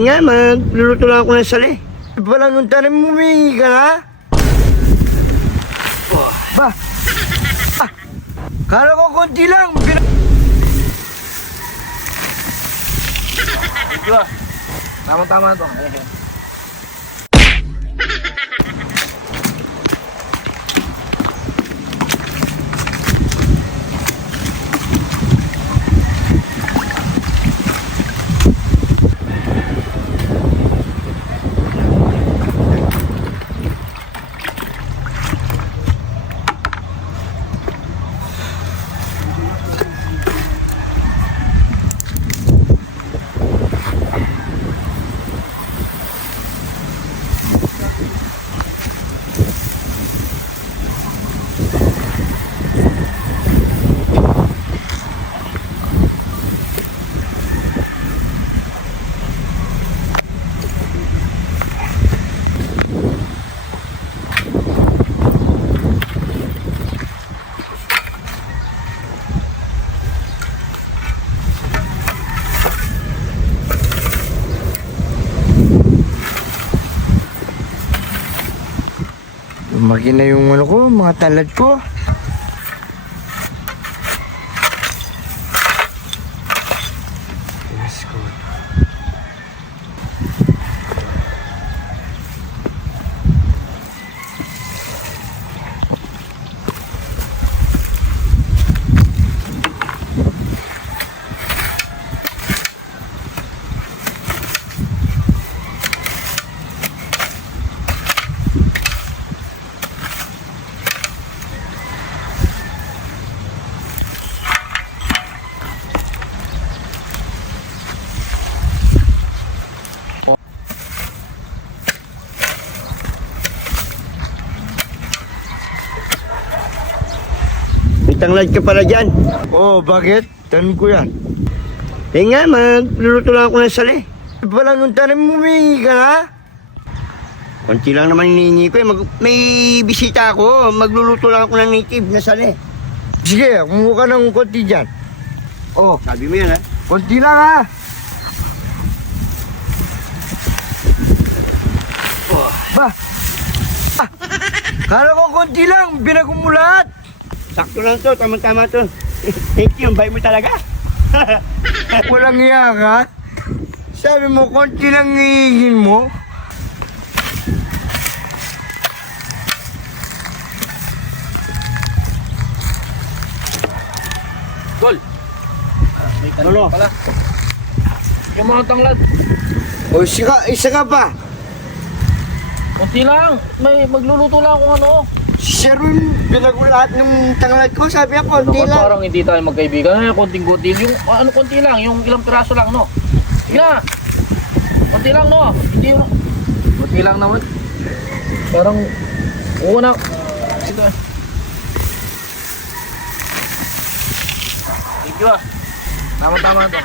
nga, magluluto lang ako ng sali. Walang yung tanim mo, humingi ka na? Ba? Kala ko konti lang. Diba? Tama-tama ito. Lumaki na yung ano ko, mga talad ko. Let's go. Tanglad ka pala dyan. Oh, bakit? Tanong ko yan. Nga, magluluto lang ako ng sali. Walang yung tanim mo, humingi ka na? Konti lang naman hinihingi ko eh. May bisita ako. Magluluto lang ako ng native na sali. Sige, kumuha ka ng konti dyan. Oh, sabi mo yan ha? Konti lang ha? Oh. Ba? Kala ko konti lang. Binagong mo lahat. Sakto lang to, tama-tama to. Thank you, bait mo talaga. Walang iya ka? Sabi mo, konti lang hihingin mo. Tol! May tanong Ano? pala. Yung mga tanglad. O, isa ka pa. Kunti lang. May magluluto lang kung ano. Sir, binagong lahat ng tanglad ko. Sabi niya, konti Naman, lang. parang hindi tayo magkaibigan. Ay, konting-kunti. Yung ano, konti lang. Yung ilang piraso lang, no? Sige na. Konti lang, no? Hindi mo. Konti lang naman. Parang, una. Sige. Thank you, ah. Tama-tama ito.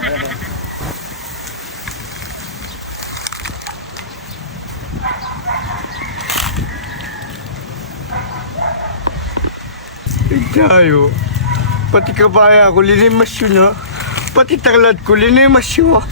Tayo. Pati kabaya ko, linimas yun ha. Pati tanglad ko, linimas yun ha.